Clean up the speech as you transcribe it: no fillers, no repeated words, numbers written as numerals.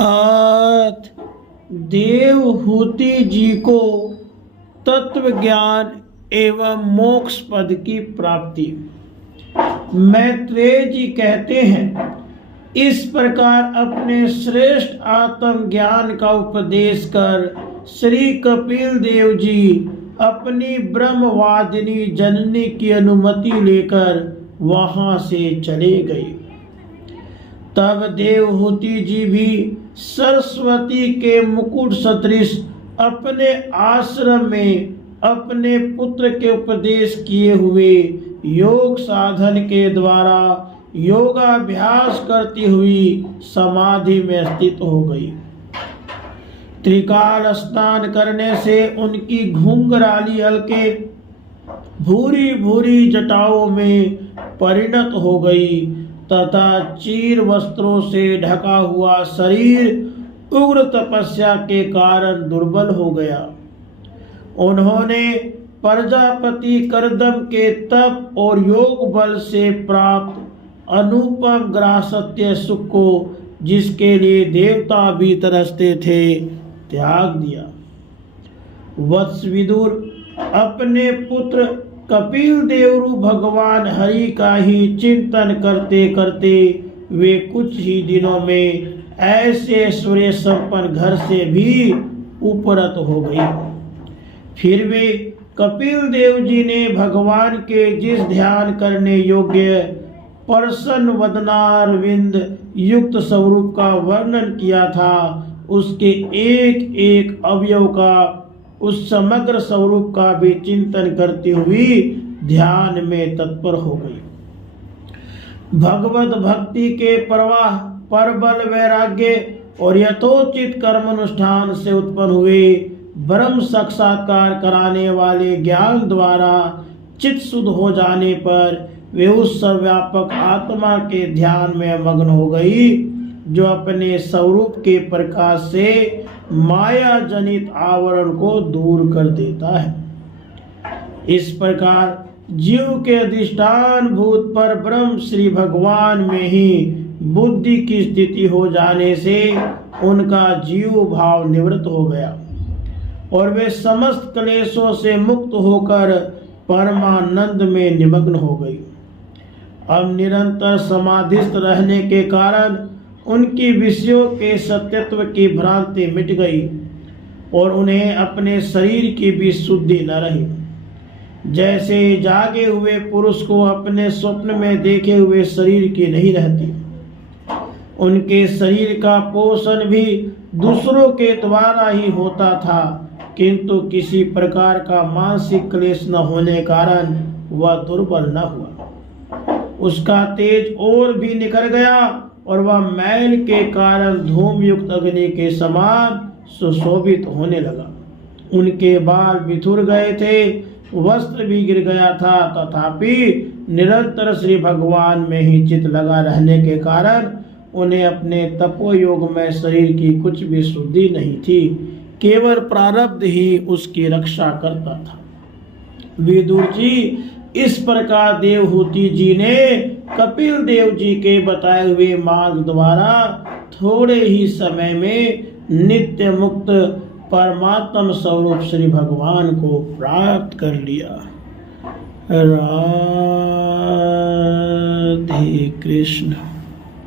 अथ देवहूति जी को तत्व ज्ञान एवं मोक्ष पद की प्राप्ति। मैत्रेय जी कहते हैं, इस प्रकार अपने श्रेष्ठ आत्म ज्ञान का उपदेश कर श्री कपिल देव जी अपनी ब्रह्मवादिनी जननी की अनुमति लेकर वहां से चले गए। तब देवहूति जी भी सरस्वती के मुकुट सदृश अपने आश्रम में अपने पुत्र के उपदेश किए हुए योग साधन के द्वारा योगाभ्यास करती हुई समाधि में स्थित हो गई। त्रिकाल स्नान करने से उनकी घुंघराली हल्के भूरी भूरी जटाओं में परिणत हो गई तथा चीर वस्त्रों से ढका हुआ शरीर उग्र तपस्या के कारण दुर्बल हो गया। उन्होंने प्रजापति करदम के तप और योग बल से प्राप्त अनुपम ग्रासत्य सुख को, जिसके लिए देवता भी तरसते थे, त्याग दिया। वत्स विदुर अपने पुत्र कपिल देवरु भगवान हरि का ही चिंतन करते करते वे कुछ ही दिनों में ऐसे ऐश्वर्य संपन्न घर से भी उपरत हो गई। फिर वे कपिल देव जी ने भगवान के जिस ध्यान करने योग्य प्रसन्न वदनारविंद युक्त स्वरूप का वर्णन किया था, उसके एक एक अवयव का, उस समग्र स्वरूप का भी चिंतन करती हुई ध्यान में तत्पर हो गई। भगवत भक्ति के प्रवाह परबल वैराग्य और यथोचित कर्मानुष्ठान से उत्पन्न हुए ब्रह्म साक्षात्कार कराने वाले ज्ञान द्वारा चित्त शुद्ध हो जाने पर वे उस सर्वव्यापक आत्मा के ध्यान में मग्न हो गई, जो अपने स्वरूप के प्रकाश से माया जनित आवरण को दूर कर देता है। इस प्रकार जीव के अधिष्ठान भूत पर ब्रह्म श्री भगवान में ही बुद्धि की स्थिति हो जाने से उनका जीव भाव निवृत्त हो गया और वे समस्त क्लेशों से मुक्त होकर परमानंद में निमग्न हो गई। अब निरंतर समाधिस्थ रहने के कारण उनकी विषयों के सत्यत्व की भ्रांति मिट गई और उन्हें अपने शरीर की भी शुद्धि न रही। जैसे जागे हुए पुरुष को अपने स्वप्न में देखे हुए शरीर की नहीं रहती, उनके शरीर का पोषण भी दूसरों के द्वारा ही होता था, किंतु किसी प्रकार का मानसिक क्लेश न होने कारण वह दुर्बल न हुआ। उसका तेज और भी निकल गया और वह मैल के कारण धूम युक्त अग्नि के समान सुशोभित होने लगा। उनके बाल बिथुर गए थे, वस्त्र भी गिर गया था, तथापि निरंतर श्री भगवान में ही चित्त लगा रहने के कारण उन्हें अपने तपोयोग में शरीर की कुछ भी शुद्धि नहीं थी, केवल प्रारब्ध ही उसकी रक्षा करता था। विदुर जी इस प्रकार देवहूति जी ने कपिल देव जी के बताए हुए मार्ग द्वारा थोड़े ही समय में नित्य मुक्त परमात्म स्वरूप श्री भगवान को प्राप्त कर लिया। राधे कृष्ण।